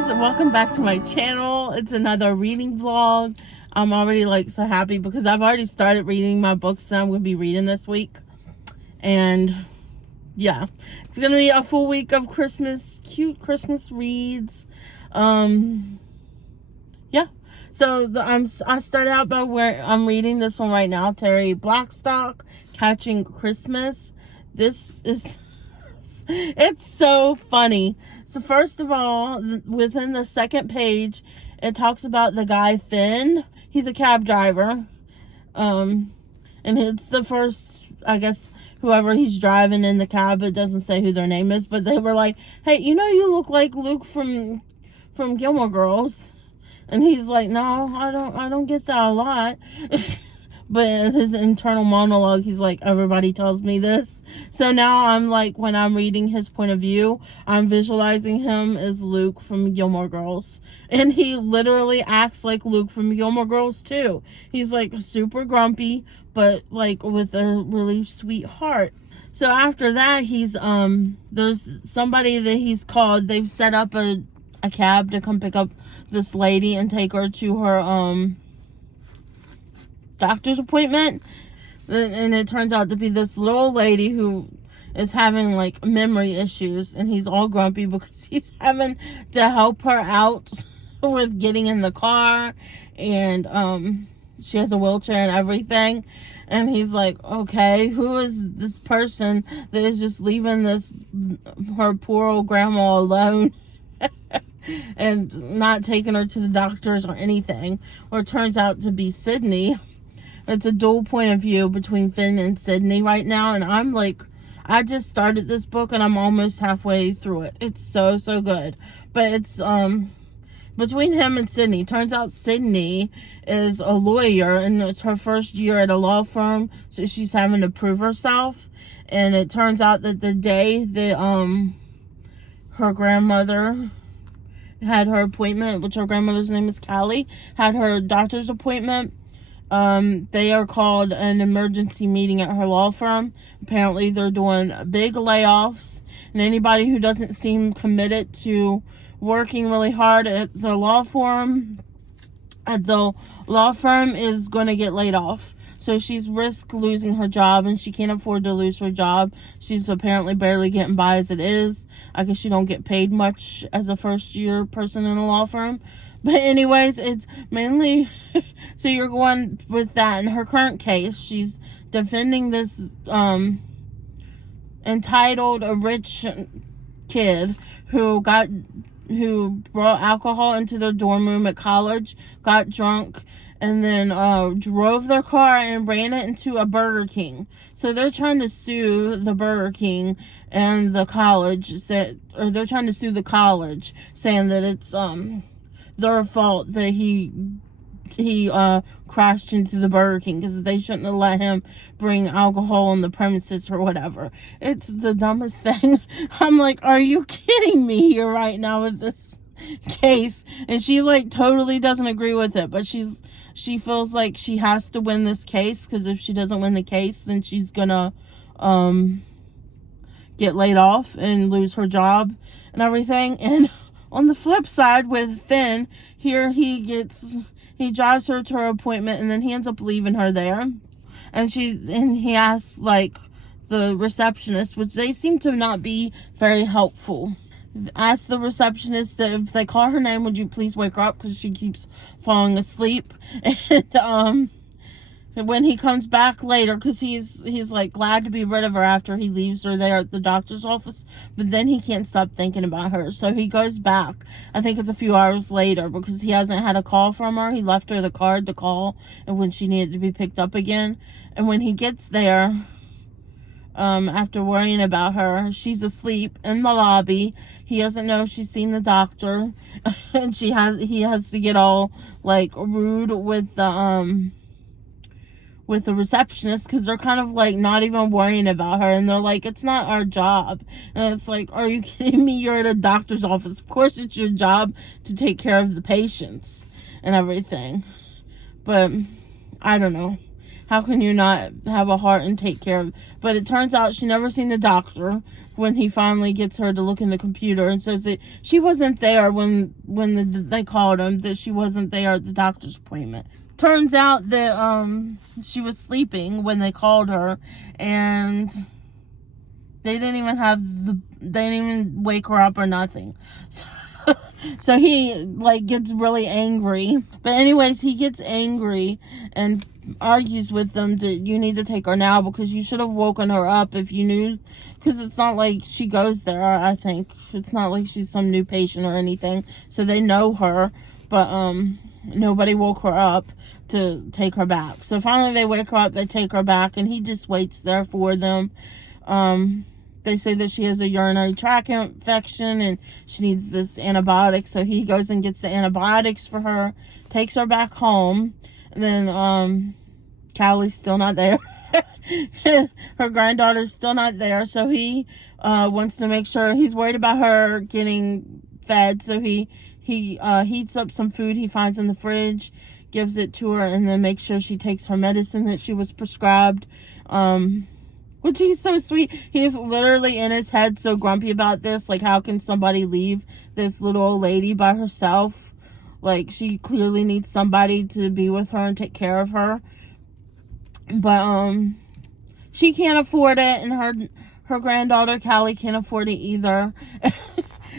guys, and welcome back to my channel. It's another reading vlog. I'm already so happy because I've already started reading my books that I'm going to be reading this week. And yeah, it's going to be a full week of cute Christmas reads. Yeah. So I started out by where I'm reading this one right now, Terry Blackstock, Catching Christmas. This is it's so funny. So first of all, within the second page, it talks about the guy Finn. He's a cab driver. And it's the first, I guess, whoever he's driving in the cab. It doesn't say who their name is, but they were like, "Hey, you look like Luke from Gilmore Girls." And he's like, "No, I don't get that a lot." But in his internal monologue, he's like, "Everybody tells me this." So now I'm like, when I'm reading his point of view, I'm visualizing him as Luke from Gilmore Girls. And he literally acts like Luke from Gilmore Girls too. He's like super grumpy, but like with a really sweet heart. So after that, he's, there's somebody that he's called. They've set up a cab to come pick up this lady and take her to her, doctor's appointment. And it turns out to be this little lady who is having like memory issues, and he's all grumpy because he's having to help her out with getting in the car, and she has a wheelchair and everything. And he's like, "Okay, who is this person that is just leaving her poor old grandma alone and not taking her to the doctors or anything?" Or it turns out to be Sydney. It's a dual point of view between Finn and Sydney right now. And I'm like, I just started this book and I'm almost halfway through it. It's so good. But it's between him and Sydney. Turns out Sydney is a lawyer and it's her first year at a law firm. So she's having to prove herself. And it turns out that the day that her grandmother had her appointment, which her grandmother's name is Callie, had her doctor's appointment, they are called an emergency meeting at her law firm. Apparently they're doing big layoffs, and anybody who doesn't seem committed to working really hard at the law firm is going to get laid off. So she's risk losing her job, and she can't afford to lose her job. She's apparently barely getting by as it is. I guess you don't get paid much as a first year person in a law firm. But anyways, it's mainly, so you're going with that. In her current case, she's defending this entitled rich kid who brought alcohol into their dorm room at college, got drunk, and then drove their car and ran it into a Burger King. So they're trying to sue the Burger King and the college, or they're trying to sue the college, saying that it's their fault that he crashed into the Burger King because they shouldn't have let him bring alcohol on the premises or whatever. It's the dumbest thing. I'm like, are you kidding me here right now with this case? And she like totally doesn't agree with it, but she feels like she has to win this case, because if she doesn't win the case, then she's gonna get laid off and lose her job and everything. And on the flip side with Finn, here he drives her to her appointment, and then he ends up leaving her there. And he asks like the receptionist, which they seem to not be very helpful. Ask the receptionist that if they call her name, would you please wake her up, because she keeps falling asleep. And when he comes back later, because he's like glad to be rid of her after he leaves her there at the doctor's office, but then he can't stop thinking about her. So he goes back, I think it's a few hours later, because he hasn't had a call from her. He left her the card to call and when she needed to be picked up again. And when he gets there, after worrying about her, she's asleep in the lobby. He doesn't know if she's seen the doctor. And he has to get all like rude with the receptionist, because they're kind of like not even worrying about her, and they're like, "It's not our job." And it's like, are you kidding me? You're at a doctor's office. Of course it's your job to take care of the patients and everything. But I don't know. How can you not have a heart and take care of it? But it turns out she never seen the doctor when he finally gets her to look in the computer and says that she wasn't there when they called him, that she wasn't there at the doctor's appointment. Turns out that she was sleeping when they called her, and they didn't even wake her up or nothing. So he like gets really angry. But anyways, he gets angry and argues with them that you need to take her now because you should have woken her up if you knew, because it's not like she goes there. I think it's not like she's some new patient or anything, so they know her, but nobody woke her up to take her back. So finally they wake her up, they take her back, and he just waits there for them. They say that she has a urinary tract infection and she needs this antibiotic, so he goes and gets the antibiotics for her, takes her back home, and then Callie's still not there. Her granddaughter's still not there, so he wants to make sure, he's worried about her getting fed, so he heats up some food he finds in the fridge, gives it to her, and then makes sure she takes her medicine that she was prescribed. Which he's so sweet. He's literally in his head so grumpy about this. Like, how can somebody leave this little old lady by herself? Like, she clearly needs somebody to be with her and take care of her. But, she can't afford it, and her granddaughter, Callie, can't afford it either.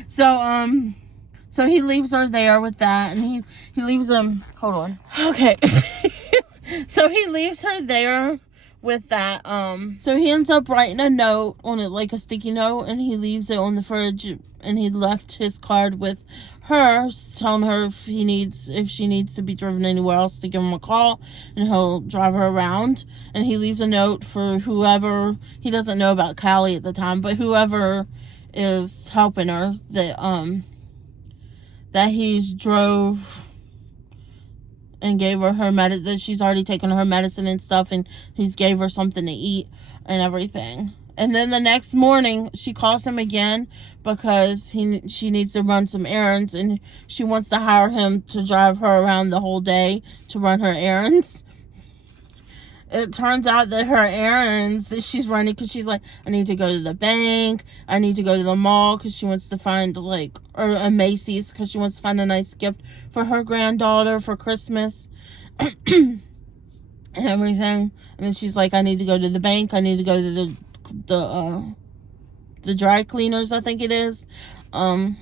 So he leaves her there with that, and he leaves them, hold on. Okay. So he leaves her there with that. So he ends up writing a note on it, like a sticky note, and he leaves it on the fridge, and he left his card with her, telling her if she needs to be driven anywhere else to give him a call, and he'll drive her around. And he leaves a note for whoever, he doesn't know about Callie at the time, but whoever is helping her, that he's drove and gave her that she's already taken her medicine and stuff, and he's gave her something to eat and everything. And then the next morning she calls him again because she needs to run some errands, and she wants to hire him to drive her around the whole day to run her errands. It turns out that her errands that she's running, because she's like, I need to go to the bank, I need to go to the mall, because she wants to find, or a Macy's, because she wants to find a nice gift for her granddaughter for Christmas and everything. And then she's like, I need to go to the bank, I need to go to the dry cleaners, I think it is. And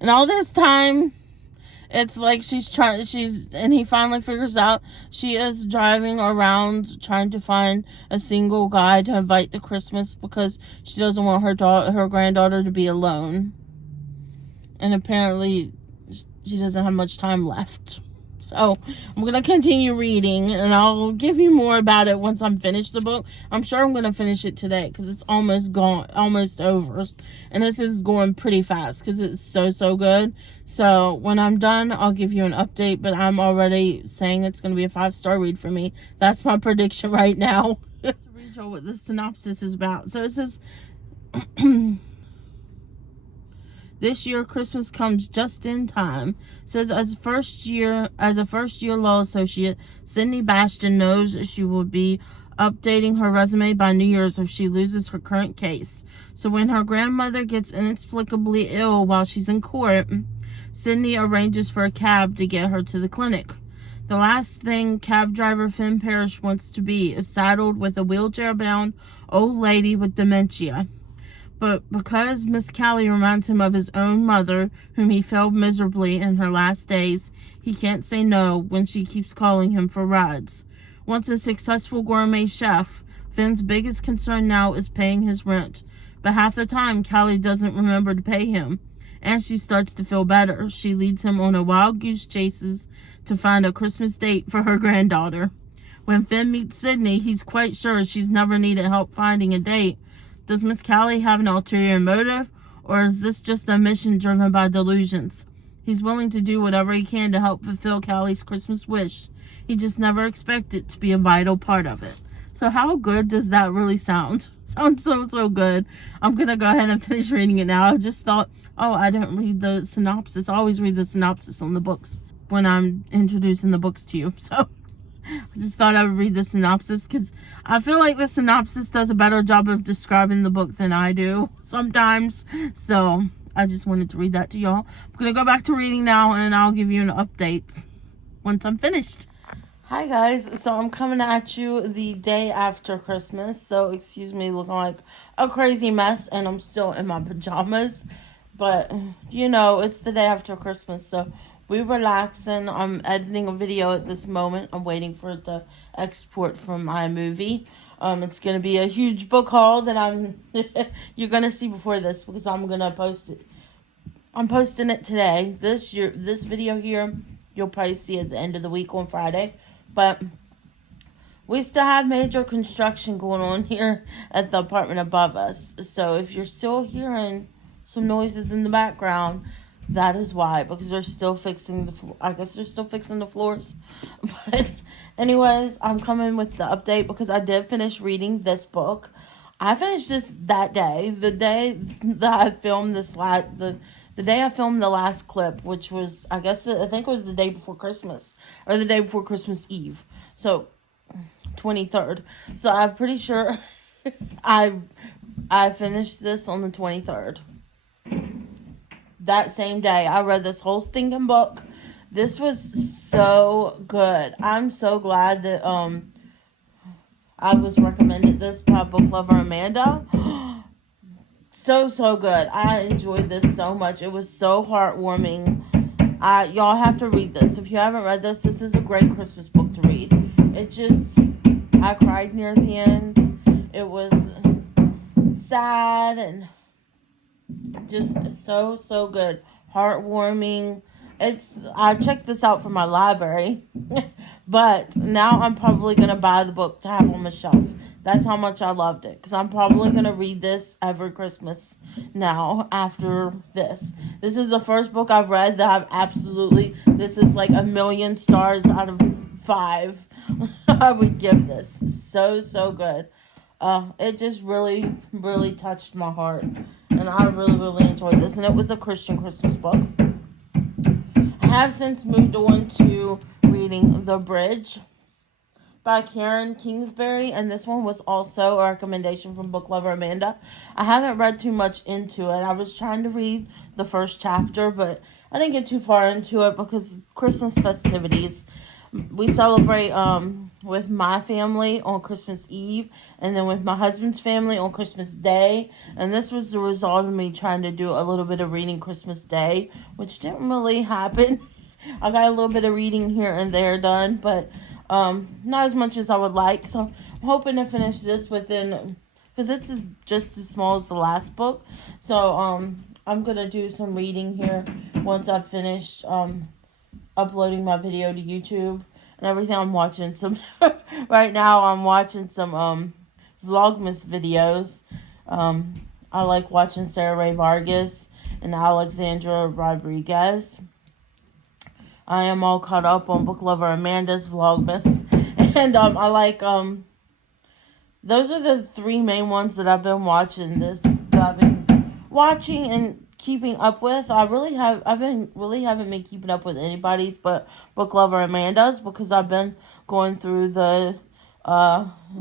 all this time, it's like and he finally figures out she is driving around trying to find a single guy to invite to Christmas because she doesn't want her granddaughter to be alone. And apparently she doesn't have much time left. So I'm going to continue reading, and I'll give you more about it once I'm finished the book. I'm sure I'm going to finish it today because it's almost over. And this is going pretty fast because it's so good. So when I'm done, I'll give you an update, but I'm already saying it's going to be a 5-star read for me. That's my prediction right now. To read you what the synopsis is about. So it says, this year, Christmas comes just in time. It says, as a first year law associate, Sydney Bastion knows she will be updating her resume by New Year's if she loses her current case. So when her grandmother gets inexplicably ill while she's in court, Sydney arranges for a cab to get her to the clinic. The last thing cab driver Finn Parrish wants to be is saddled with a wheelchair-bound old lady with dementia. But because Miss Callie reminds him of his own mother, whom he failed miserably in her last days, he can't say no when she keeps calling him for rides. Once a successful gourmet chef, Finn's biggest concern now is paying his rent. But half the time, Callie doesn't remember to pay him. And she starts to feel better. She leads him on a wild goose chases to find a Christmas date for her granddaughter. When Finn meets Sydney, he's quite sure she's never needed help finding a date. Does Miss Callie have an ulterior motive, or is this just a mission driven by delusions? He's willing to do whatever he can to help fulfill Callie's Christmas wish. He just never expected to be a vital part of it. So how good does that really sound? Sounds so good. I'm going to go ahead and finish reading it now. I just thought, oh, I didn't read the synopsis. I always read the synopsis on the books when I'm introducing the books to you. So I just thought I would read the synopsis because I feel like the synopsis does a better job of describing the book than I do sometimes. So I just wanted to read that to y'all. I'm going to go back to reading now and I'll give you an update once I'm finished. Hi guys, so I'm coming at you the day after Christmas, so excuse me looking like a crazy mess and I'm still in my pajamas, but you know, it's the day after Christmas, so we're relaxing. I'm editing a video at this moment. I'm waiting for it to export from iMovie. It's going to be a huge book haul that you're going to see before this because I'm going to post it. I'm posting it today. This video here, you'll probably see at the end of the week on Friday. But we still have major construction going on here at the apartment above us. So if you're still hearing some noises in the background, that is why. Because they're still fixing the floor. I guess they're still fixing the floors. But anyways, I'm coming with the update because I did finish reading this book. I finished this that day. The day that I filmed the day I filmed the last clip, which was, I think it was the day before Christmas, or the day before Christmas Eve. So, 23rd. So, I'm pretty sure I finished this on the 23rd. That same day, I read this whole stinking book. This was so good. I'm so glad that I was recommended this by book lover Amanda. So good. I enjoyed this so much. It was so heartwarming. Y'all have to read this. If you haven't read this is a great Christmas book to read. I cried near the end. It was sad and just so good. Heartwarming. I checked this out from my library. But now I'm probably going to buy the book to have on my shelf. That's how much I loved it. Because I'm probably going to read this every Christmas now after this. This is the first book I've read that this is like 1,000,000 stars out of 5. I would give this. So good. It just really, really touched my heart. And I really, really enjoyed this. And it was a Christian Christmas book. I have since moved on to reading The Bridge by Karen Kingsbury, and this one was also a recommendation from book lover Amanda. I haven't read too much into it. I was trying to read the first chapter, but I didn't get too far into it because Christmas festivities. We celebrate with my family on Christmas Eve, and then with my husband's family on Christmas Day. And this was the result of me trying to do a little bit of reading Christmas Day, which didn't really happen. I got a little bit of reading here and there done, but not as much as I would like. So I'm hoping to finish this within, because it's just as small as the last book. So I'm going to do some reading here once I've finished uploading my video to YouTube and everything. I'm watching some, right now I'm watching some Vlogmas videos. I like watching Sarah Ray Vargas and Alexandra Rodriguez. I am all caught up on book lover Amanda's Vlogmas. And I like, those are the 3 main ones that I've been watching and keeping up with. I haven't been keeping up with anybody's but book lover Amanda's, because I've been going through the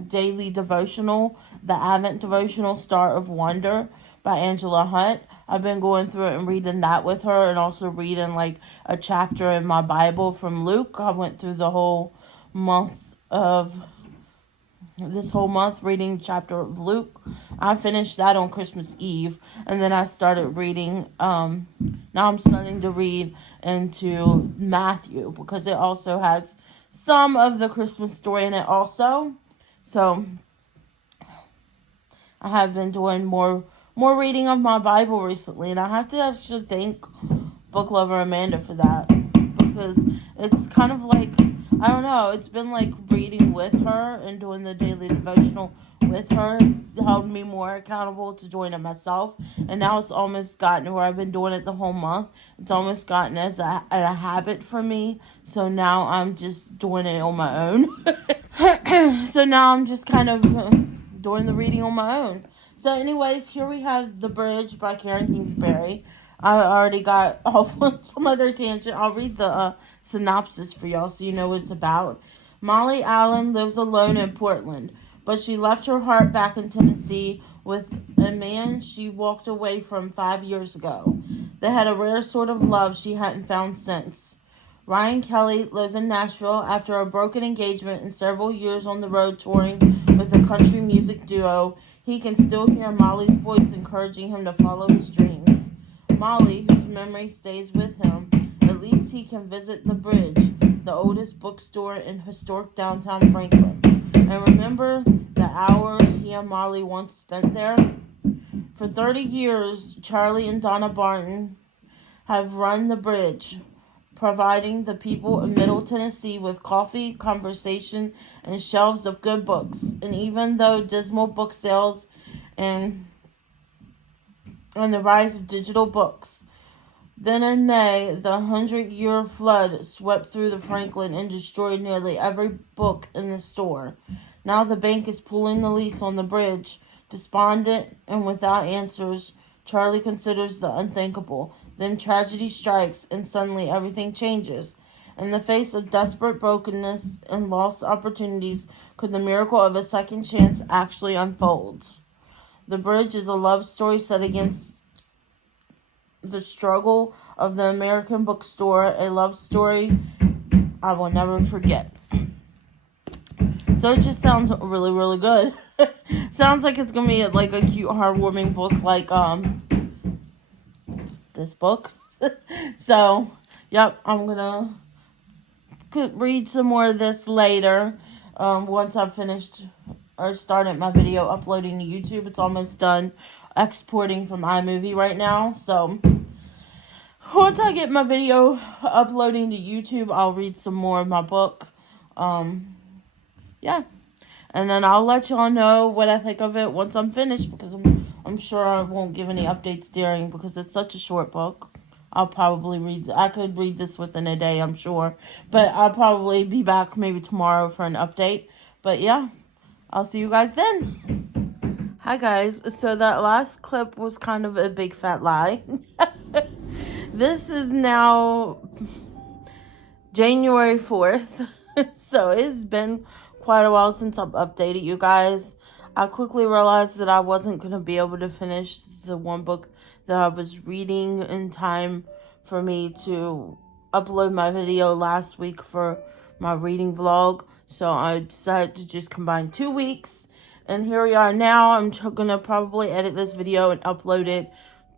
daily devotional, the Advent devotional, Star of Wonder by Angela Hunt. I've been going through it and reading that with her, and also reading like a chapter in my Bible from Luke. I went through the whole month reading chapter of Luke. I finished that on Christmas Eve, and then I started reading, now I'm starting to read into Matthew, because it also has some of the Christmas story in it also. So I have been doing more reading of my Bible recently, and I have to actually thank book lover Amanda for that, because it's kind of like, I don't know, it's been like reading with her and doing the daily devotional with her has held me more accountable to doing it myself. And now it's almost gotten to where I've been doing it the whole month. It's almost gotten as a habit for me. So now I'm just doing it on my own. So now I'm just kind of doing the reading on my own. So anyways, here we have The Bridge by Karen Kingsbury. I already got off on some other tangent. I'll read the synopsis for y'all so you know what it's about. Molly Allen lives alone in Portland, but she left her heart back in Tennessee with a man she walked away from 5 years ago. They had a rare sort of love she hadn't found since. Ryan Kelly lives in Nashville after a broken engagement and several years on the road touring with a country music duo. He can still hear Molly's voice encouraging him to follow his dreams. Molly, whose memory stays with him, at least he can visit the Bridge, the oldest bookstore in historic downtown Franklin. And remember the hours he and Molly once spent there? For 30 years, Charlie and Donna Barton have run the Bridge, providing the people of Middle Tennessee with coffee, conversation, and shelves of good books. And even though dismal book sales and the rise of digital books, then in May, the 100-year flood swept through the Franklin and destroyed nearly every book in the store. Now the bank is pulling the lease on the Bridge. Despondent and without answers, Charlie considers the unthinkable. Then tragedy strikes, and suddenly everything changes. In the face of desperate brokenness and lost opportunities, could the miracle of a second chance actually unfold? The Bridge is a love story set against the struggle of the American bookstore, a love story I will never forget. So it just sounds really, really good. Sounds like it's gonna be like a cute, heartwarming book, like this book. So, yep, I'm gonna read some more of this later. Once I've finished or started my video uploading to YouTube. It's almost done exporting from iMovie right now. So once I get my video uploading to YouTube, I'll read some more of my book. Yeah. And then I'll let y'all know what I think of it once I'm finished, because I'm sure I won't give any updates during, because it's such a short book. I could read this within a day, I'm sure. But I'll probably be back maybe tomorrow for an update. But yeah, I'll see you guys then. Hi guys, so that last clip was kind of a big fat lie. This is now January 4th. So it's been quite a while since I've updated you guys. I quickly realized that I wasn't going to be able to finish the one book that I was reading in time for me to upload my video last week for my reading vlog. So I decided to just combine 2 weeks. And here we are now. I'm going to probably edit this video and upload it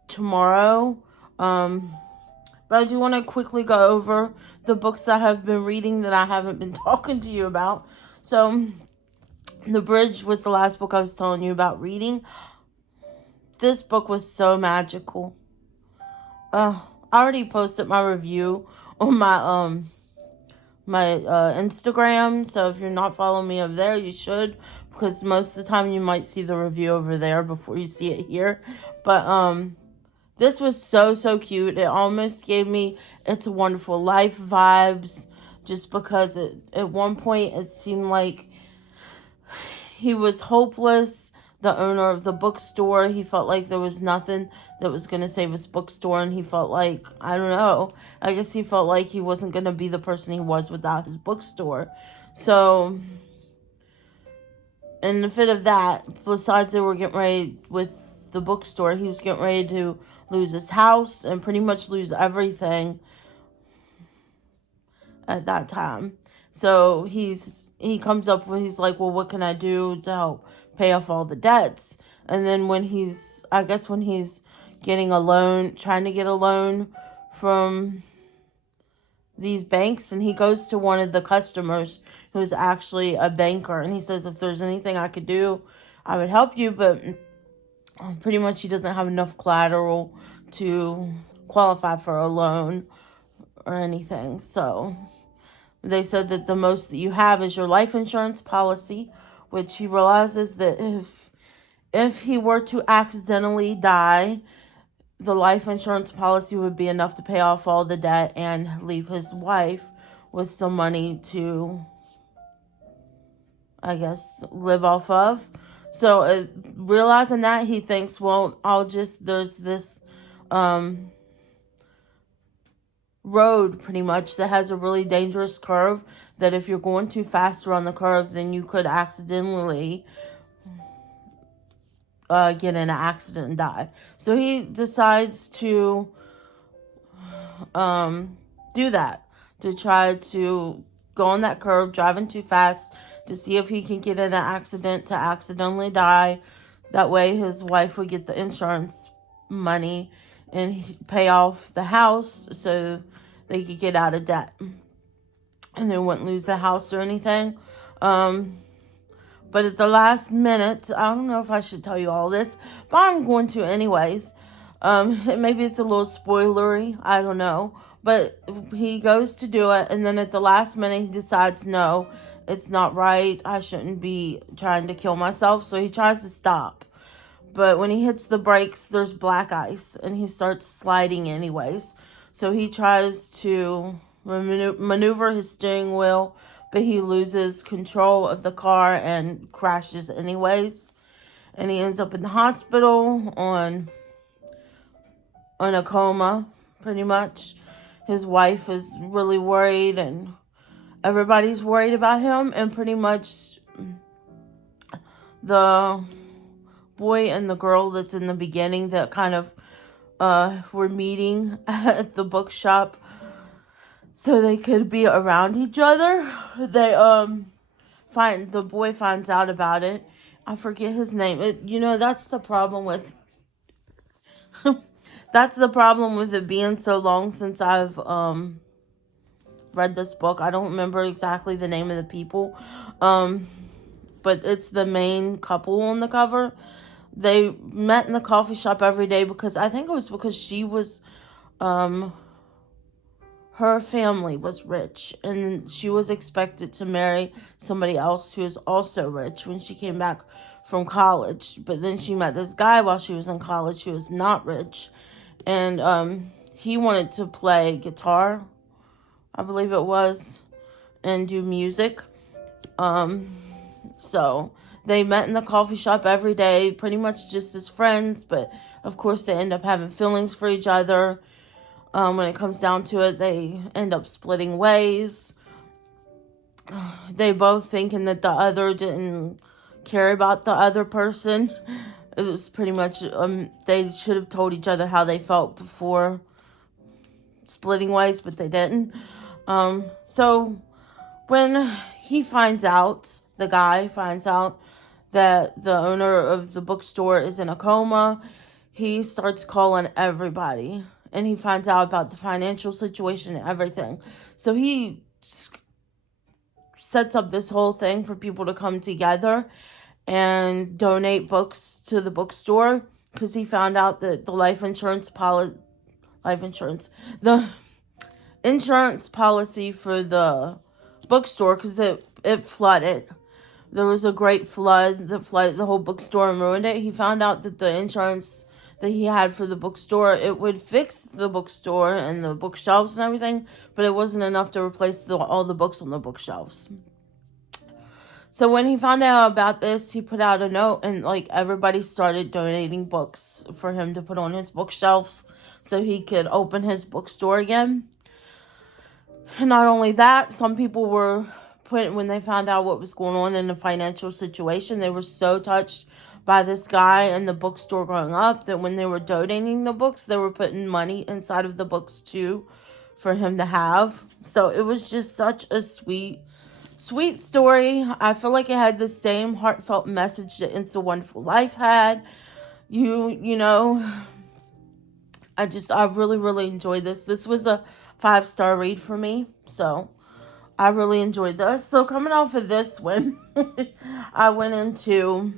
tomorrow. But I do want to quickly go over the books I have been reading that I haven't been talking to you about. So, The Bridge was the last book I was telling you about reading. This book was so magical. I already posted my review on my Instagram. So if you're not following me over there, you should, because most of the time you might see the review over there before you see it here. But this was so cute. It almost gave me It's a Wonderful Life vibes, just because at one point it seemed like he was hopeless, the owner of the bookstore. He felt like there was nothing that was going to save his bookstore, and he felt like, I don't know, I guess he felt like he wasn't going to be the person he was without his bookstore. So, in the fit of that, besides they were getting ready with the bookstore, he was getting ready to lose his house and pretty much lose everything at that time. So he comes up with, he's like, well, what can I do to help pay off all the debts? And then when he's getting a loan, trying to get a loan from these banks, and he goes to one of the customers who's actually a banker, and he says, if there's anything I could do, I would help you, but pretty much he doesn't have enough collateral to qualify for a loan or anything. So they said that the most that you have is your life insurance policy, which he realizes that if he were to accidentally die, the life insurance policy would be enough to pay off all the debt and leave his wife with some money to, I guess, live off of. So realizing that, he thinks, well, there's this road pretty much that has a really dangerous curve that if you're going too fast around the curve, then you could accidentally get in an accident and die. So he decides to do that, to try to go on that curve driving too fast to see if he can get in an accident to accidentally die. That way his wife would get the insurance money and pay off the house so they could get out of debt and they wouldn't lose the house or anything. But at the last minute, I don't know if I should tell you all this, but I'm going to anyways. Maybe it's a little spoilery, I don't know. But he goes to do it, and then at the last minute, he decides, no, it's not right. I shouldn't be trying to kill myself. So he tries to stop. But when he hits the brakes, there's black ice, and he starts sliding anyways. So he tries to maneuver his steering wheel, but he loses control of the car and crashes anyways. And he ends up in the hospital on a coma, pretty much. His wife is really worried, and everybody's worried about him, and pretty much the boy and the girl that's in the beginning that kind of were meeting at the bookshop so they could be around each other. They the boy finds out about it. I forget his name. That's the problem with that's the problem with it being so long since I've read this book. I don't remember exactly the name of the people. But it's the main couple on the cover. They met in the coffee shop every day because I think it was because she was her family was rich, and she was expected to marry somebody else who is also rich when she came back from college. But then she met this guy while she was in college who was not rich, and he wanted to play guitar, I believe it was, and do music. So they met in the coffee shop every day, pretty much just as friends, but of course they end up having feelings for each other. When it comes down to it, they end up splitting ways. They both thinking that the other didn't care about the other person. It was pretty much, they should have told each other how they felt before splitting ways, but they didn't. So when the guy finds out that the owner of the bookstore is in a coma, he starts calling everybody. And he finds out about the financial situation and everything. So he sets up this whole thing for people to come together and donate books to the bookstore, because he found out that the insurance policy for the bookstore, because it flooded. There was a great flood that flooded the whole bookstore and ruined it. He found out that the insurance that he had for the bookstore, it would fix the bookstore and the bookshelves and everything, but it wasn't enough to replace all the books on the bookshelves. So when he found out about this, he put out a note, and everybody started donating books for him to put on his bookshelves so he could open his bookstore again. And not only that, some people were when they found out what was going on in the financial situation, they were so touched by this guy and the bookstore growing up that when they were donating the books, they were putting money inside of the books too for him to have. So it was just such a sweet story. I feel like it had the same heartfelt message that It's a Wonderful Life had. I really, really enjoyed this. This was a 5-star read for me, so I really enjoyed this. So coming off of this one, I went into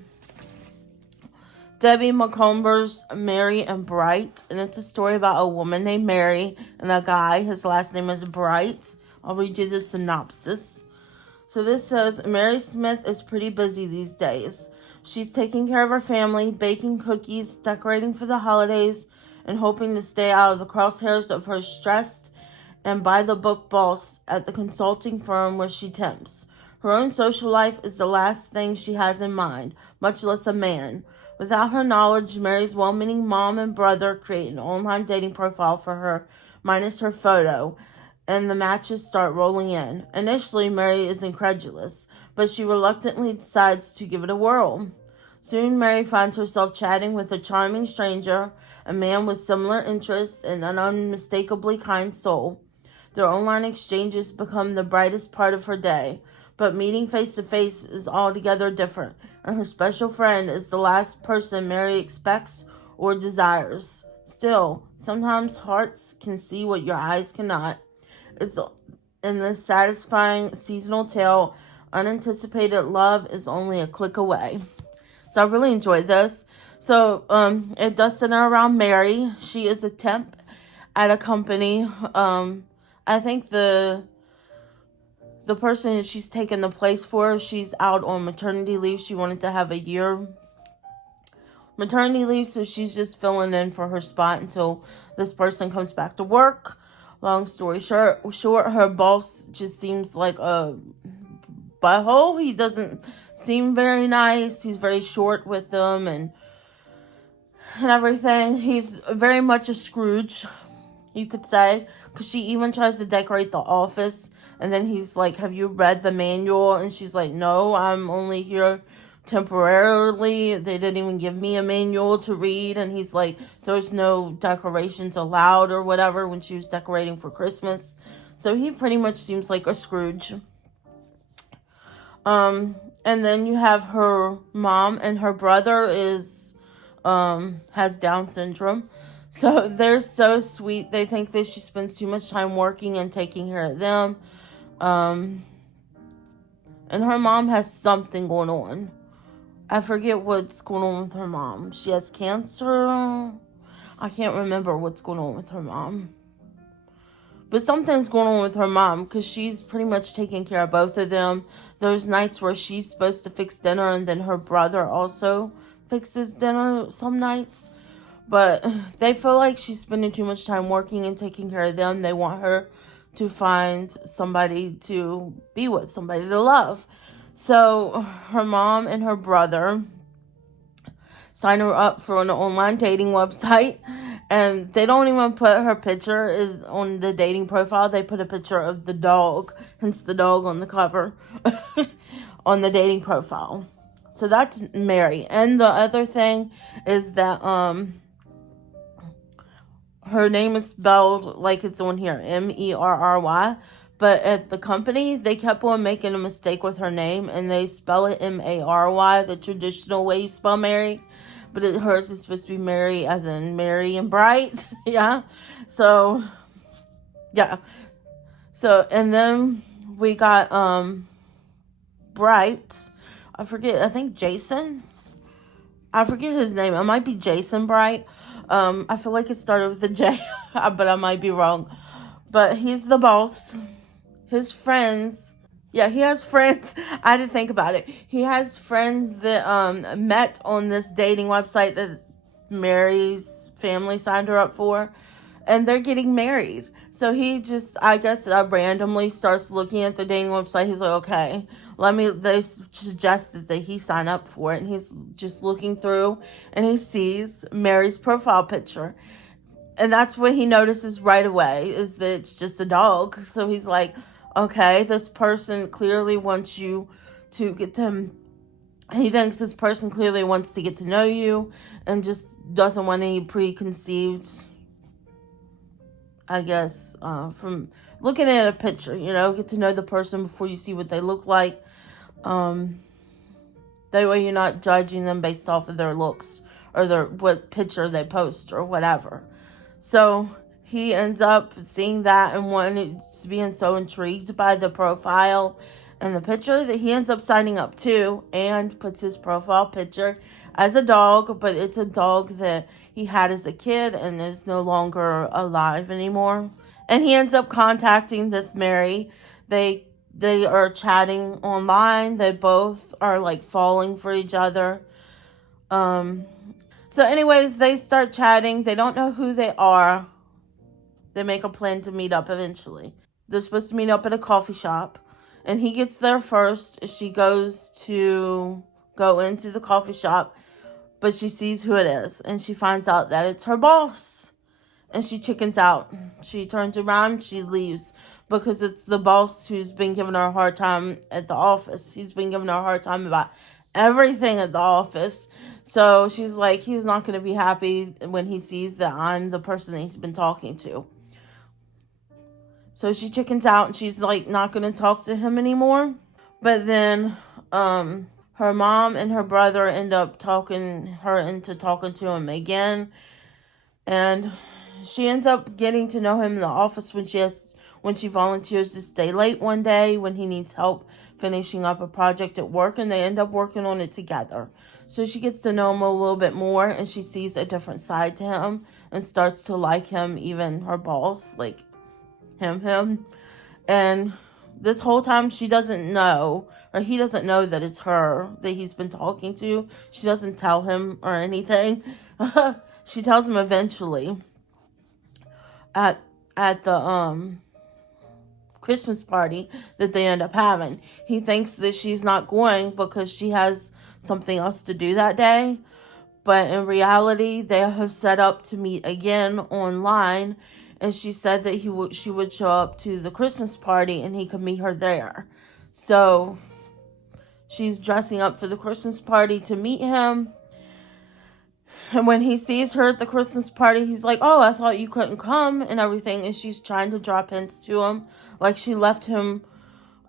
Debbie Macomber's Mary and Bright, and it's a story about a woman named Mary and a guy. His last name is Bright. I'll read you the synopsis. So this says, Mary Smith is pretty busy these days. She's taking care of her family, baking cookies, decorating for the holidays, and hoping to stay out of the crosshairs of her stressed and by-the-book boss at the consulting firm where she tempts. Her own social life is the last thing she has in mind, much less a man. Without her knowledge, Mary's well-meaning mom and brother create an online dating profile for her minus her photo, and the matches start rolling in. Initially, Mary is incredulous, but she reluctantly decides to give it a whirl. Soon, Mary finds herself chatting with a charming stranger, a man with similar interests and an unmistakably kind soul. Their online exchanges become the brightest part of her day, but meeting face to face is altogether different, and her special friend is the last person Mary expects or desires. Still, sometimes hearts can see what your eyes cannot. It's in this satisfying seasonal tale, unanticipated love is only a click away. So I really enjoyed this. So it does center around Mary. She is a temp at a company. I think the person that she's taken the place for, she's out on maternity leave. She wanted to have a year maternity leave, so she's just filling in for her spot until this person comes back to work. Long story short, her boss just seems like a butthole. He doesn't seem very nice. He's very short with them and everything. He's very much a Scrooge, you could say, because she even tries to decorate the office, and then he's like, have you read the manual? And she's like, no, I'm only here temporarily. They didn't even give me a manual to read. And he's like, there's no decorations allowed or whatever when she was decorating for Christmas. So he pretty much seems like a Scrooge. And then you have her mom, and her brother has Down syndrome. So they're so sweet. They think that she spends too much time working and taking care of them. And her mom has something going on. I forget what's going on with her mom. She has cancer. I can't remember what's going on with her mom. But something's going on with her mom, because she's pretty much taking care of both of them. There's nights where she's supposed to fix dinner, and then her brother also fixes dinner some nights. But they feel like she's spending too much time working and taking care of them. They want her to find somebody to be with, somebody to love. So her mom and her brother sign her up for an online dating website, and they don't even put her picture is on the dating profile. They put a picture of the dog, hence the dog on the cover, on the dating profile. So that's Mary. And the other thing is that her name is spelled like it's on here, Merry, but at the company, they kept on making a mistake with her name, and they spell it Mary, the traditional way you spell Mary. But hers is supposed to be Mary as in Merry and Bright. Yeah. So, yeah. So, and then we got Bright. I think Jason. I forget his name. It might be Jason Bright. I feel like it started with a J, but I might be wrong. But he's the boss. His friends, yeah, he has friends. I had to think about it. He has friends that met on this dating website that Mary's family signed her up for, and they're getting married. So he just, I guess, randomly starts looking at the dating website. He's like, okay, they suggested that he sign up for it, and he's just looking through, and he sees Mary's profile picture. And that's what he notices right away, is that it's just a dog. So he's like, okay, this person clearly wants you to get to him. He thinks this person clearly wants to get to know you and just doesn't want any preconceived, I guess, from looking at a picture, get to know the person before you see what they look like. That way you're not judging them based off of their looks or what picture they post or whatever. So he ends up seeing that and being so intrigued by the profile and the picture that he ends up signing up to, and puts his profile picture as a dog, but it's a dog that he had as a kid and is no longer alive anymore. And he ends up contacting this Mary. They are chatting online. They both are like falling for each other. So anyways, they start chatting. They don't know who they are. They make a plan to meet up eventually. They're supposed to meet up at a coffee shop, and he gets there first. She goes to go into the coffee shop, but she sees who it is, and she finds out that it's her boss. and she chickens out. She turns around, she leaves, because it's the boss who's been giving her a hard time at the office. He's been giving her a hard time about everything at the office. So she's like, he's not going to be happy when he sees that I'm the person that he's been talking to. So she chickens out, and she's like not going to talk to him anymore. But then her mom and her brother end up talking her into talking to him again. And she ends up getting to know him in the office when she volunteers to stay late one day when he needs help finishing up a project at work, and they end up working on it together. So she gets to know him a little bit more, and she sees a different side to him and starts to like him, even her boss, like him. And this whole time she doesn't know, or he doesn't know, that it's her that he's been talking to. She doesn't tell him or anything. She tells him eventually at the Christmas party that they end up having. He thinks that she's not going because she has something else to do that day, but in reality they have set up to meet again online, and she said that she would show up to the Christmas party and he could meet her there. So she's dressing up for the Christmas party to meet him. And when he sees her at the Christmas party, he's like, oh, I thought you couldn't come and everything. And she's trying to drop hints to him. Like, she left him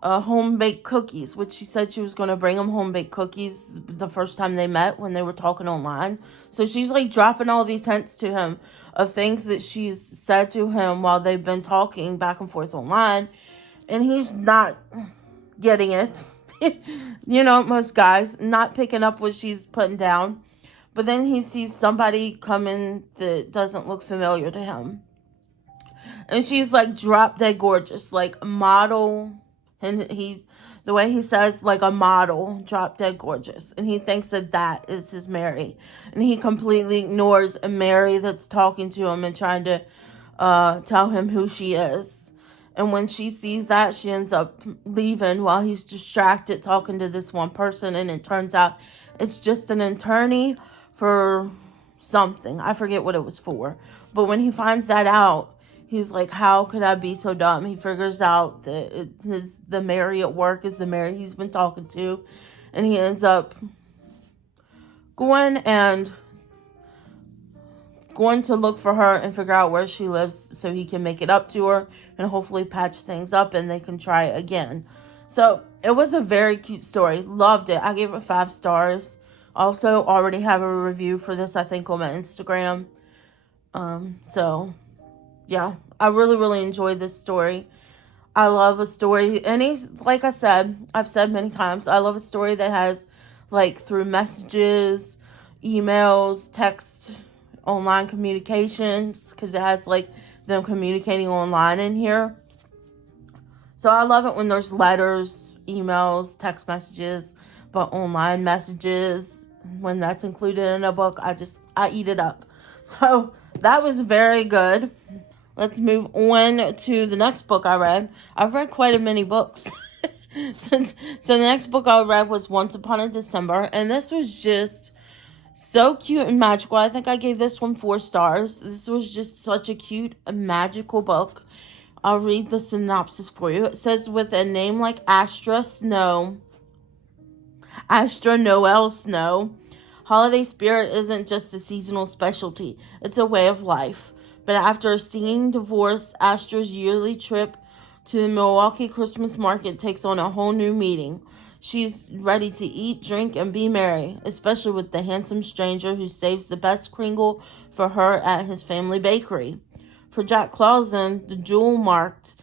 home-baked cookies, which she said she was going to bring him home-baked cookies the first time they met when they were talking online. So she's like dropping all these hints to him of things that she's said to him while they've been talking back and forth online. And he's not getting it. You know, most guys not picking up what she's putting down. But then he sees somebody come in that doesn't look familiar to him. And she's like drop dead gorgeous, like a model. And the way he says, like a model, drop dead gorgeous. And he thinks that is his Mary. And he completely ignores a Mary that's talking to him and trying to tell him who she is. And when she sees that, she ends up leaving while he's distracted talking to this one person. And it turns out it's just an attorney for something. I forget what it was for. But when he finds that out, he's like, how could I be so dumb? He figures out that the Mary at work is the Mary he's been talking to. And he ends up going to look for her and figure out where she lives so he can make it up to her and hopefully patch things up and they can try again. So it was a very cute story. Loved it. I gave it 5 stars. Also, already have a review for this, I think, on my Instagram. So, yeah, I really, really enjoyed this story. I love a story, and like I said, I've said many times, I love a story that has, like, through messages, emails, text, online communications, because it has, like, them communicating online in here. So I love it when there's letters, emails, text messages, but online messages, when that's included in a book, I eat it up. So that was very good. Let's move on to the next book I read. I've read quite a many books. So the next book I read was Once Upon a December, and this was just so cute and magical. I think I gave this one 4 stars. This was just such a cute and magical book. I'll read the synopsis for you. It says, with a name like Astra Noel Snow, holiday spirit isn't just a seasonal specialty, it's a way of life. But after a stinging divorce, Astra's yearly trip to the Milwaukee Christmas market takes on a whole new meaning. She's ready to eat, drink, and be merry, especially with the handsome stranger who saves the best Kringle for her at his family bakery. For Jack Clausen, the jewel marked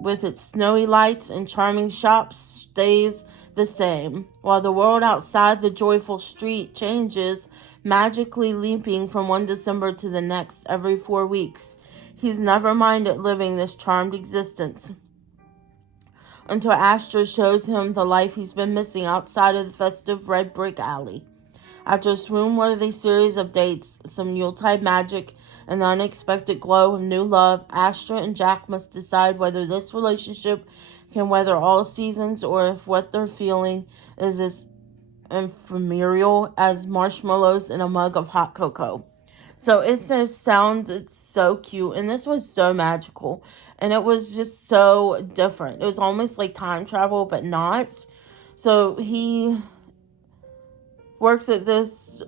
with its snowy lights and charming shops stays the same, while the world outside the joyful street changes, magically leaping from one December to the next every 4 weeks. He's never minded living this charmed existence until Astra shows him the life he's been missing outside of the festive red brick alley. After a swoon-worthy series of dates, some Yuletide magic, and the unexpected glow of new love, Astra and Jack must decide whether this relationship can weather all seasons or if what they're feeling is as ephemeral as marshmallows in a mug of hot cocoa. So it's a sound, it's so cute. And this was so magical. And it was just so different. It was almost like time travel, but not. So he works at this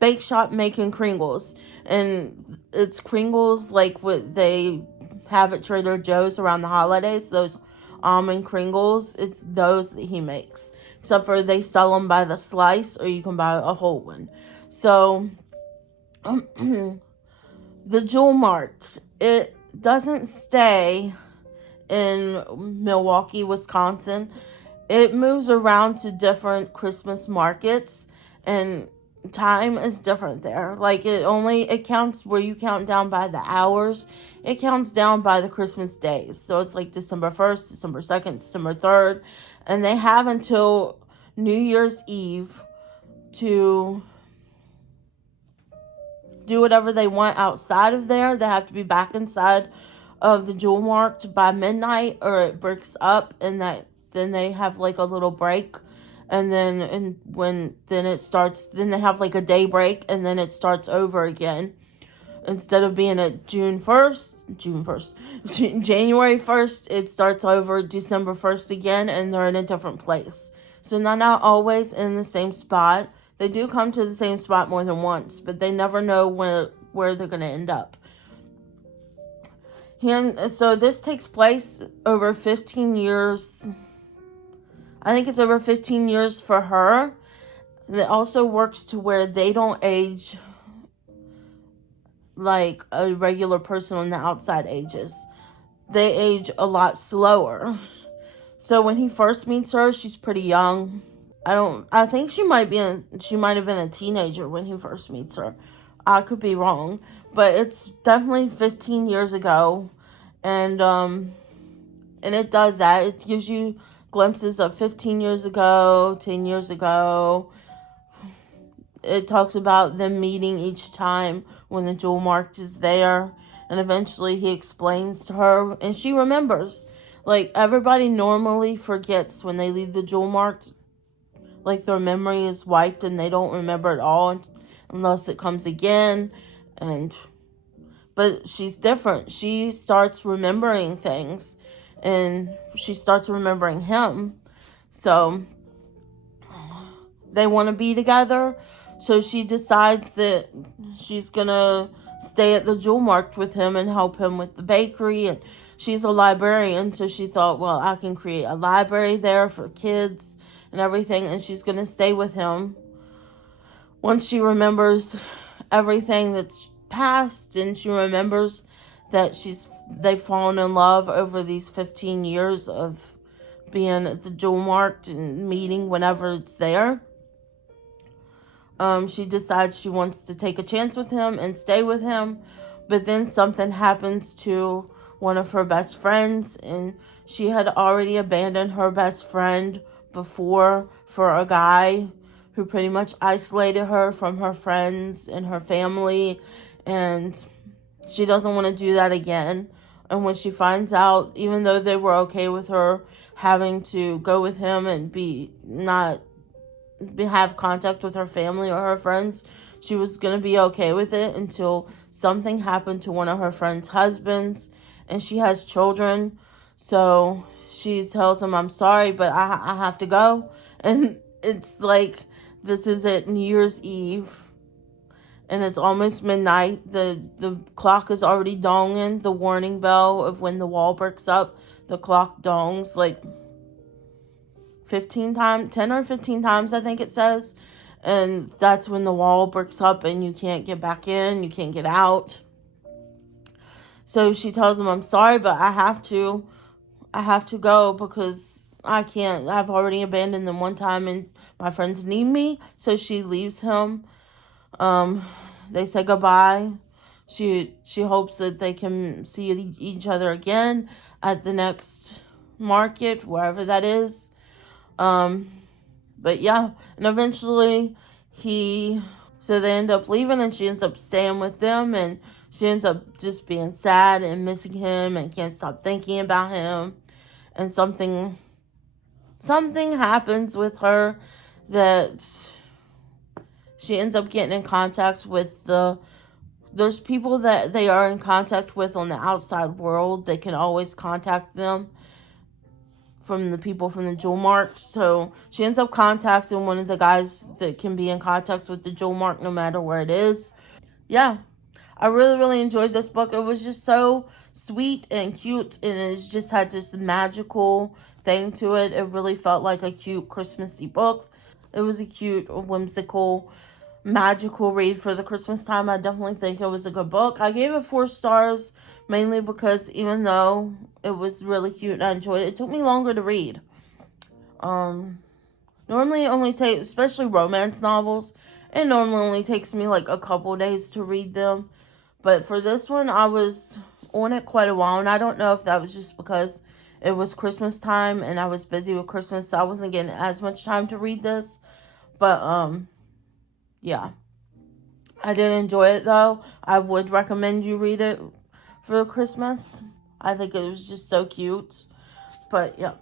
bake shop making Kringles. And it's Kringles like what they have at Trader Joe's around the holidays. Those almond Kringles. It's those that he makes. Except for they sell them by the slice or you can buy a whole one. So the Jewel Mart, it doesn't stay in Milwaukee, Wisconsin. It moves around to different Christmas markets, and time is different there. Like it counts where you count down by the hours. It counts down by the Christmas days. So it's like December 1st, December 2nd, December 3rd, and they have until New Year's Eve to do whatever they want outside of there. They have to be back inside of the Jewel Mart by midnight or it breaks up, and then they have like a little break, and then it starts, then they have like a day break, and then it starts over again. Instead of being at January 1st, it starts over December 1st again, and they're in a different place. So they're not always in the same spot. They do come to the same spot more than once, but they never know where they're going to end up. And so this takes place over 15 years. I think it's over 15 years for her. It also works to where they don't age like a regular person on the outside ages. They age a lot slower. So when he first meets her, she's pretty young. I think she might have been a teenager when he first meets her. I could be wrong, but it's definitely 15 years ago. And it does that. It gives you glimpses of 15 years ago, 10 years ago. It talks about them meeting each time when the Jewel Mart is there. And eventually he explains to her, and she remembers. Like, everybody normally forgets when they leave the Jewel Mart. Like, their memory is wiped and they don't remember it all unless it comes again. But she's different. She starts remembering things, and she starts remembering him. So they want to be together. So she decides that she's going to stay at the Jewel Mart with him and help him with the bakery. And she's a librarian, so she thought, well, I can create a library there for kids and everything. And she's going to stay with him once she remembers everything that's past, and she remembers that they've fallen in love over these 15 years of being at the Jewel Mart and meeting whenever it's there. She decides she wants to take a chance with him and stay with him, but then something happens to one of her best friends, and she had already abandoned her best friend before for a guy who pretty much isolated her from her friends and her family, and she doesn't want to do that again. And when she finds out, even though they were okay with her having to go with him and have contact with her family or her friends, she was going to be okay with it until something happened to one of her friend's husbands, and she has children. So she tells him, I'm sorry, but I have to go. And it's like, this is at New Year's Eve, and it's almost midnight. The clock is already donging, the warning bell of when the wall breaks up. The clock dongs like 10 or 15 times, I think it says. And that's when the wall breaks up and you can't get back in, you can't get out. So she tells him, I'm sorry, but I have to go because I can't. I've already abandoned them one time and my friends need me. So she leaves him. They say goodbye. She hopes that they can see each other again at the next market, wherever that is. But yeah, and eventually so they end up leaving, and she ends up staying with them, and she ends up just being sad and missing him and can't stop thinking about him. And something happens with her that she ends up getting in contact with there's people that they are in contact with on the outside world. They can always contact them from the people from the jewel mart. So she ends up contacting one of the guys that can be in contact with the jewel mart no matter where it is. Yeah, I really, really enjoyed this book. It was just so sweet and cute, and it just had this magical thing to it. It really felt like a cute Christmassy book. It was a cute, whimsical, magical read for the Christmas time. I definitely think it was a good book. I gave it 4 stars, mainly because even though it was really cute and I enjoyed it, it took me longer to read. Normally it only takes, especially romance novels, it normally only takes me like a couple days to read them. But for this one, I was on it quite a while, and I don't know if that was just because it was Christmas time and I was busy with Christmas, so I wasn't getting as much time to read this. But, yeah. I did enjoy it, though. I would recommend you read it for Christmas. I think it was just so cute. But, yeah.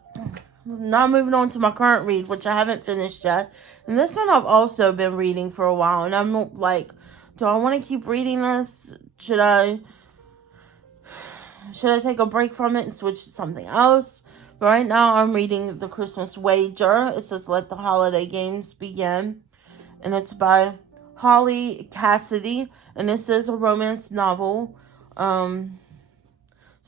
Now moving on to my current read, which I haven't finished yet. And this one I've also been reading for a while, and I'm like, do I want to keep reading this? Should I take a break from it and switch to something else? But right now I'm reading The Christmas Wager. It says, Let the Holiday Games Begin. And it's by Holly Cassidy. And this is a romance novel. So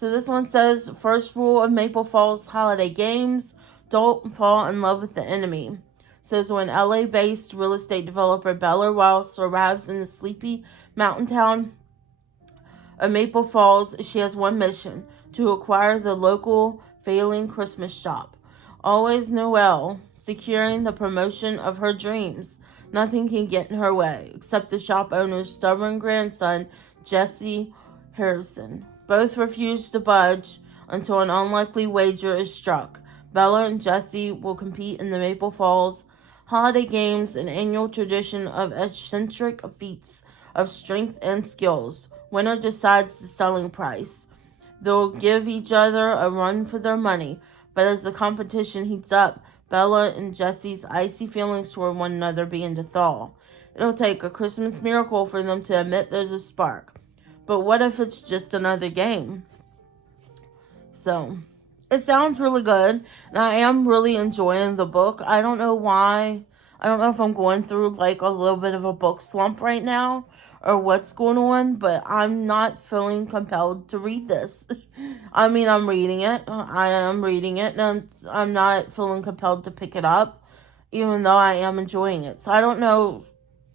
this one says, first rule of Maple Falls holiday games, don't fall in love with the enemy. It says when LA-based real estate developer Bella Rouse arrives in the sleepy mountain town of Maple Falls, she has one mission, to acquire the local failing Christmas shop. Always Noel, securing the promotion of her dreams. Nothing can get in her way, except the shop owner's stubborn grandson, Jesse Harrison. Both refuse to budge until an unlikely wager is struck. Bella and Jesse will compete in the Maple Falls Holiday Games, an annual tradition of eccentric feats of strength and skills. Winner decides the selling price. They'll give each other a run for their money, but as the competition heats up, Bella and Jesse's icy feelings toward one another begin to thaw. It'll take a Christmas miracle for them to admit there's a spark. But what if it's just another game? So, it sounds really good, and I am really enjoying the book. I don't know why. I don't know if I'm going through like a little bit of a book slump right now or what's going on, but I'm not feeling compelled to read this. I mean, I'm reading it. I am reading it, and I'm not feeling compelled to pick it up, even though I am enjoying it. So I don't know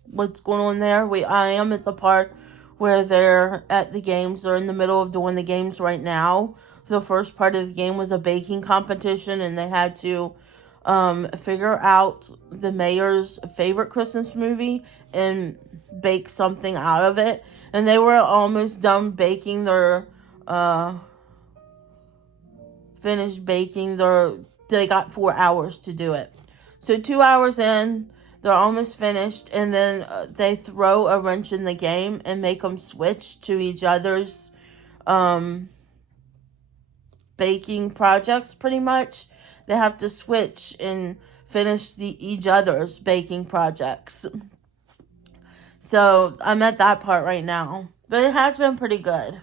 what's going on there. I am at the part where they're at the games. They're in the middle of doing the games right now. The first part of the game was a baking competition, and they had to figure out the mayor's favorite Christmas movie and bake something out of it. And they were almost done baking their finished baking they got 4 hours to do it. So 2 hours in, they're almost finished, and then they throw a wrench in the game and make them switch to each other's baking projects, pretty much. They have to switch and finish each other's baking projects. So I'm at that part right now. But it has been pretty good.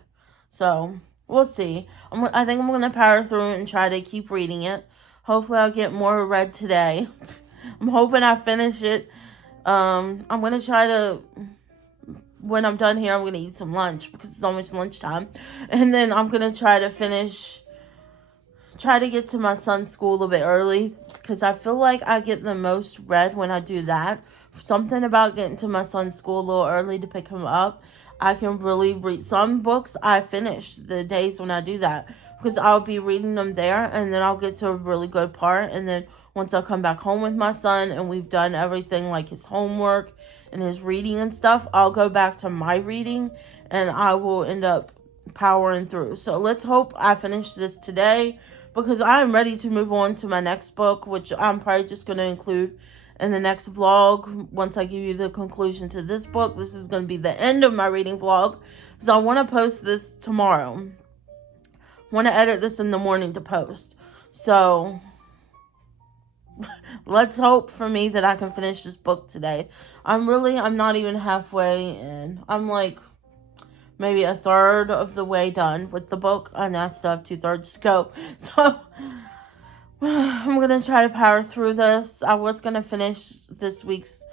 So we'll see. I think I'm going to power through it and try to keep reading it. Hopefully I'll get more read today. I'm hoping I finish it. I'm going to try to, when I'm done here, I'm going to eat some lunch because it's almost lunchtime. And then I'm going to try to get to my son's school a bit early because I feel like I get the most read when I do that. Something about getting to my son's school a little early to pick him up. I can really read. Some books I finish the days when I do that because I'll be reading them there and then I'll get to a really good part, and then once I come back home with my son and we've done everything like his homework and his reading and stuff, I'll go back to my reading and I will end up powering through. So let's hope I finish this today because I'm ready to move on to my next book, which I'm probably just going to include in the next vlog. Once I give you the conclusion to this book, this is going to be the end of my reading vlog. So I want to post this tomorrow. I want to edit this in the morning to post. So let's hope for me that I can finish this book today. I'm not even halfway in. I'm like maybe a third of the way done with the book, and I still have 2/3 to go. So I'm going to try to power through this. I was going to finish this week's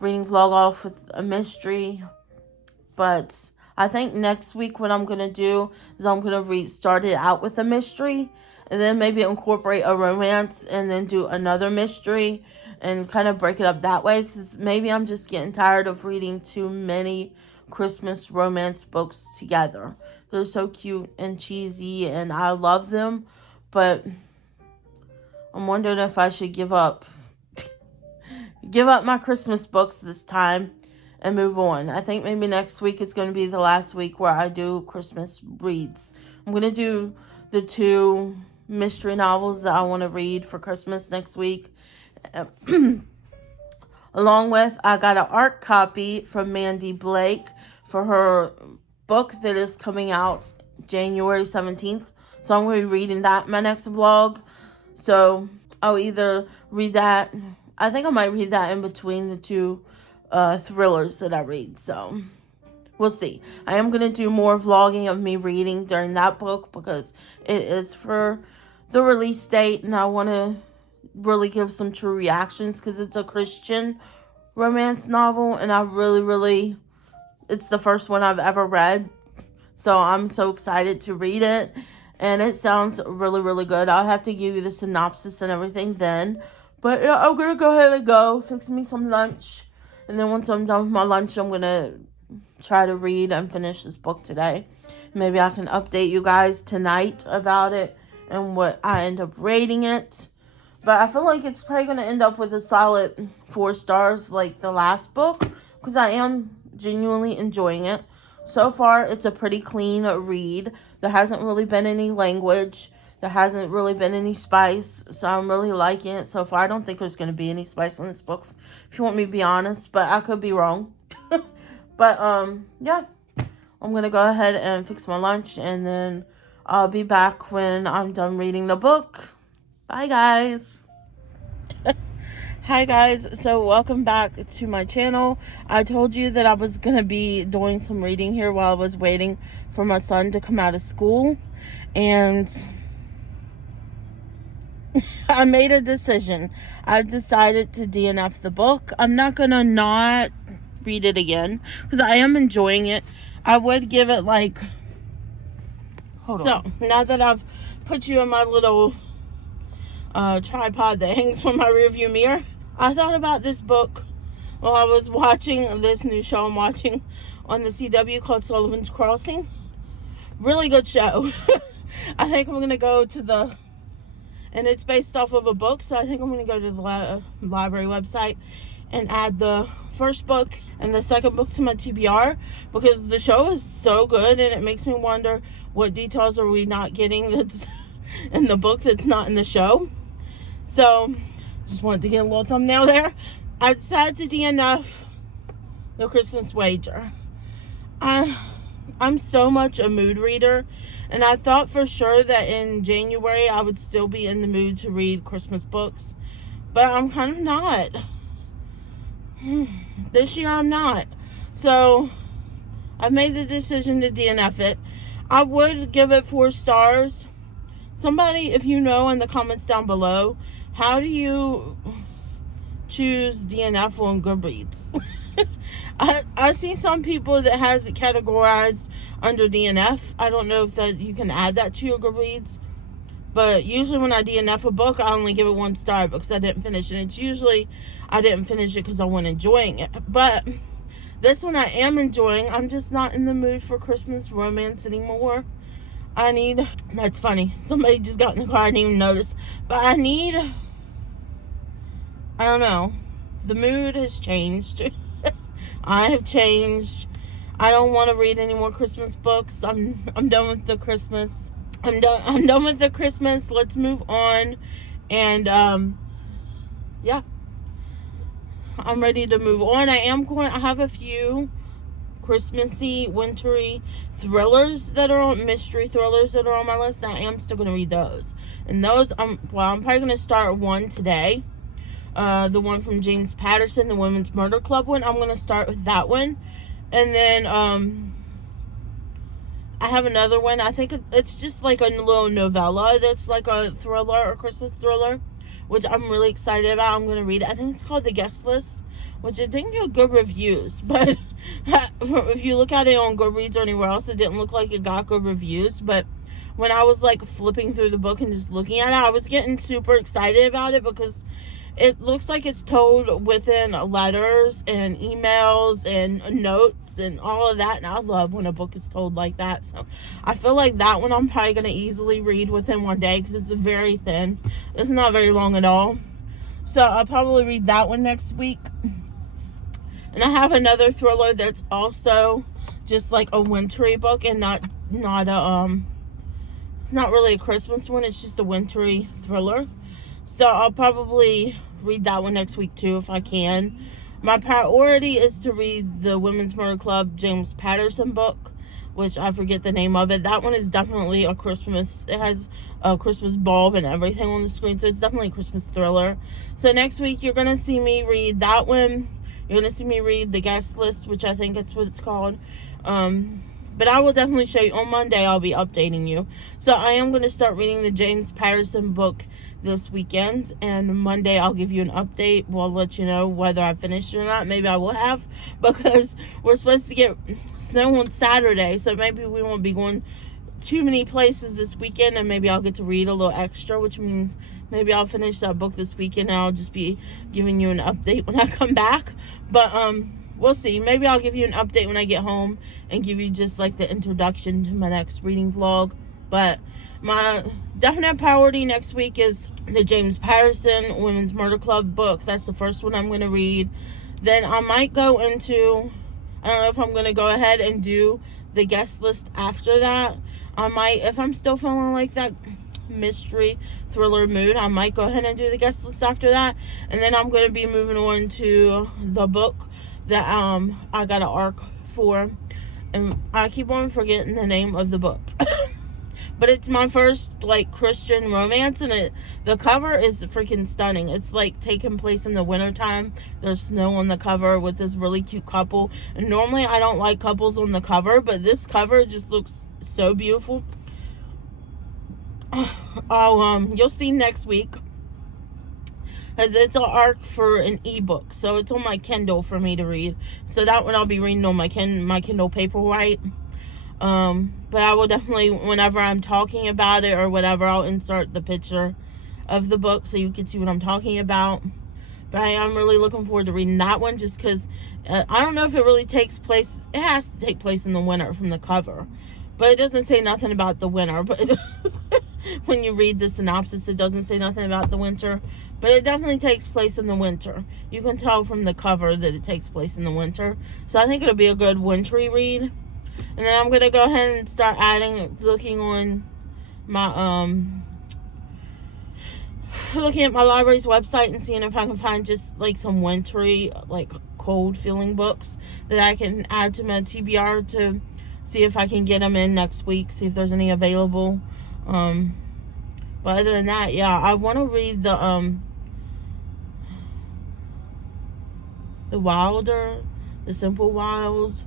reading vlog off with a mystery, but I think next week what I'm going to do is I'm going to start it out with a mystery, and then maybe incorporate a romance, and then do another mystery, and kind of break it up that way, because maybe I'm just getting tired of reading too many Christmas romance books together. They're so cute and cheesy, and I love them, but I'm wondering if I should give up my Christmas books this time and move on. I think maybe next week is going to be the last week where I do Christmas reads. I'm going to do the 2 mystery novels that I want to read for Christmas next week. Along with, I got an art copy from Mandy Blake for her book that is coming out January 17th. So I'm going to be reading that in my next vlog. So I'll either read that. I think I might read that in between the 2 thrillers that I read. So we'll see. I am going to do more vlogging of me reading during that book, because it is for the release date, and I want to really give some true reactions, because it's a Christian romance novel, and I really, it's the first one I've ever read, so I'm so excited to read it, and it sounds really good. I'll have to give you the synopsis and everything then, but yeah, I'm gonna go ahead and go fix me some lunch, and then once I'm done with my lunch, I'm gonna try to read and finish this book today. Maybe I can update you guys tonight about it and what I end up rating it. But I feel like it's probably going to end up with a solid 4 stars like the last book, because I am genuinely enjoying it. So far, it's a pretty clean read. There hasn't really been any language. There hasn't really been any spice. So I'm really liking it so far. I don't think there's going to be any spice in this book, if you want me to be honest. But I could be wrong. But, yeah. I'm going to go ahead and fix my lunch, and then I'll be back when I'm done reading the book. Bye, guys. Hi, guys. So, welcome back to my channel. I told you that I was going to be doing some reading here while I was waiting for my son to come out of school. And I made a decision. I decided to DNF the book. I'm not going to not read it again, because I am enjoying it. I would give it like... Hold on. So, now that I've put you in my little tripod that hangs from my rearview mirror, I thought about this book while I was watching this new show I'm watching on the CW called Sullivan's Crossing. Really good show. I think I'm going to go to the... And it's based off of a book, so I think I'm going to go to the library website and add the first book and the second book to my TBR, because the show is so good, and it makes me wonder what details are we not getting that's in the book that's not in the show. So, just wanted to get a little thumbnail there. I decided to DNF the Christmas Wager. I'm so much a mood reader, and I thought for sure that in January I would still be in the mood to read Christmas books, but I'm kind of not. This year I'm not. So, I've made the decision to DNF it. I would give it 4 stars. Somebody, if you know in the comments down below, how do you choose DNF on Goodreads? I see some people that has it categorized under DNF. I don't know if that you can add that to your Goodreads. But usually when I DNF a book, I only give it 1 star because I didn't finish it. It's usually I didn't finish it because I wasn't enjoying it. But this one I am enjoying. I'm just not in the mood for Christmas romance anymore. That's funny. Somebody just got in the car, I didn't even notice. But I don't know. The mood has changed. I have changed. I don't want to read any more Christmas books. I'm done with the Christmas. I'm done with the Christmas. Let's move on. And yeah. I'm ready to move on. I have a few Christmassy, wintry thrillers that are on, mystery thrillers that are on my list. I am still going to read those. And those, I'm probably going to start one today. the one from James Patterson, the Women's Murder Club one. I'm going to start with that one. And then I have another one. I think it's just like a little novella that's like a thriller or Christmas thriller, which I'm really excited about. I'm going to read it. I think it's called The Guest List, which I didn't get good reviews. But if you look at it on Goodreads or anywhere else, it didn't look like it got good reviews. But when I was like flipping through the book and just looking at it, I was getting super excited about it because it looks like it's told within letters and emails and notes and all of that. And I love when a book is told like that. So I feel like that one I'm probably going to easily read within one day because it's very thin. It's not very long at all. So I'll probably read that one next week. And I have another thriller that's also just like a wintry book and not really a Christmas one. It's just a wintry thriller. So I'll probably read that one next week too if I can. My priority is to read the Women's Murder Club James Patterson book, which I forget the name of it. That one is definitely a Christmas. It has a Christmas bulb and everything on the screen, so it's definitely a Christmas thriller. So next week you're going to see me read that one. You're going to see me read The Guest List, which I think that's what it's called. But I will definitely show you. On Monday, I'll be updating you. So I am going to start reading the James Patterson book this weekend. And Monday, I'll give you an update. We'll let you know whether I finished it or not. Maybe I will have. Because we're supposed to get snow on Saturday. So maybe we won't be going too many places this weekend. And maybe I'll get to read a little extra. Which means maybe I'll finish that book this weekend. And I'll just be giving you an update when I come back. But, we'll see. Maybe I'll give you an update when I get home and give you just like the introduction to my next reading vlog. But my definite priority next week is the James Patterson Women's Murder Club book. That's the first one I'm going to read. Then I might go into, I don't know if I'm going to go ahead and do The Guest List after that. I might, if I'm still feeling like that mystery thriller mood, I might go ahead and do The Guest List after that. And then I'm going to be moving on to the book that I got an arc for, and I keep on forgetting the name of the book. But it's my first like Christian romance, and the cover is freaking stunning. It's like taking place in the wintertime. There's snow on the cover with this really cute couple, and normally I don't like couples on the cover, but this cover just looks so beautiful. You'll see next week, as it's an arc for an ebook, so it's on my Kindle for me to read. So that one I'll be reading on my Kindle Paperwhite. But I will definitely, whenever I'm talking about it or whatever, I'll insert the picture of the book so you can see what I'm talking about. But I am really looking forward to reading that one, just because I don't know if it really takes place. It has to take place in the winter from the cover, but it doesn't say nothing about the winter. But when you read the synopsis, it doesn't say nothing about the winter. But it definitely takes place in the winter. You can tell from the cover that it takes place in the winter. So I think it'll be a good wintry read. And then I'm going to go ahead and start looking on my, looking at my library's website and seeing if I can find just like some wintry, like cold feeling books that I can add to my TBR to see if I can get them in next week, see if there's any available. But other than that, yeah, I want to read the Wilder, The Simple Wilds.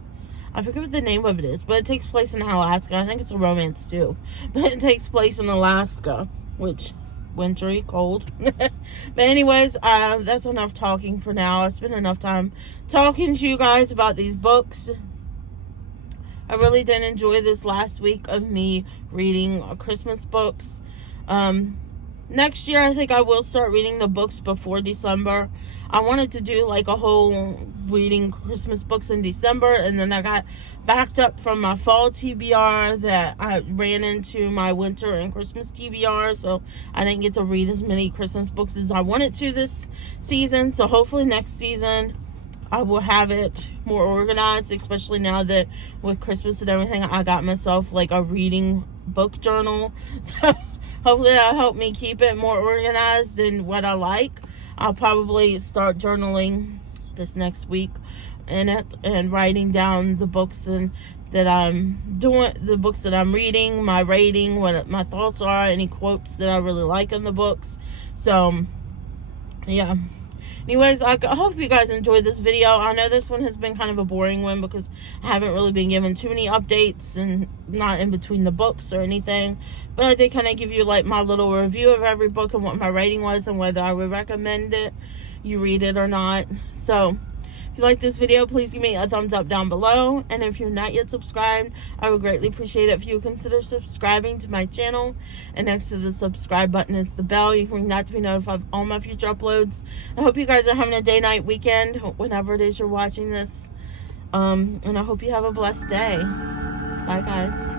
I forget what the name of it is, but it takes place in Alaska. I think it's a romance too, but it takes place in Alaska, which wintry, cold. But anyways, that's enough talking for now. I spent enough time talking to you guys about these books. I really did enjoy this last week of me reading Christmas books. Next year, I think I will start reading the books before December. I wanted to do like a whole reading Christmas books in December, and then I got backed up from my fall TBR that I ran into my winter and Christmas TBR, so I didn't get to read as many Christmas books as I wanted to this season. So hopefully next season I will have it more organized, especially now that with Christmas and everything, I got myself like a reading book journal. So hopefully that'll help me keep it more organized and what I like. I'll probably start journaling this next week in it and writing down the books that I'm doing, the books that I'm reading, my rating, what my thoughts are, any quotes that I really like in the books. So, yeah. Anyways, I hope you guys enjoyed this video. I know this one has been kind of a boring one because I haven't really been given too many updates and not in between the books or anything. But I did kind of give you like my little review of every book and what my rating was and whether I would recommend it, you read it or not. So if you like this video, please give me a thumbs up down below. And if you're not yet subscribed, I would greatly appreciate it if you would consider subscribing to my channel. And next to the subscribe button is the bell. You can ring that to be notified of all my future uploads. I hope you guys are having a day-night weekend, whenever it is you're watching this. And I hope you have a blessed day. Bye, guys.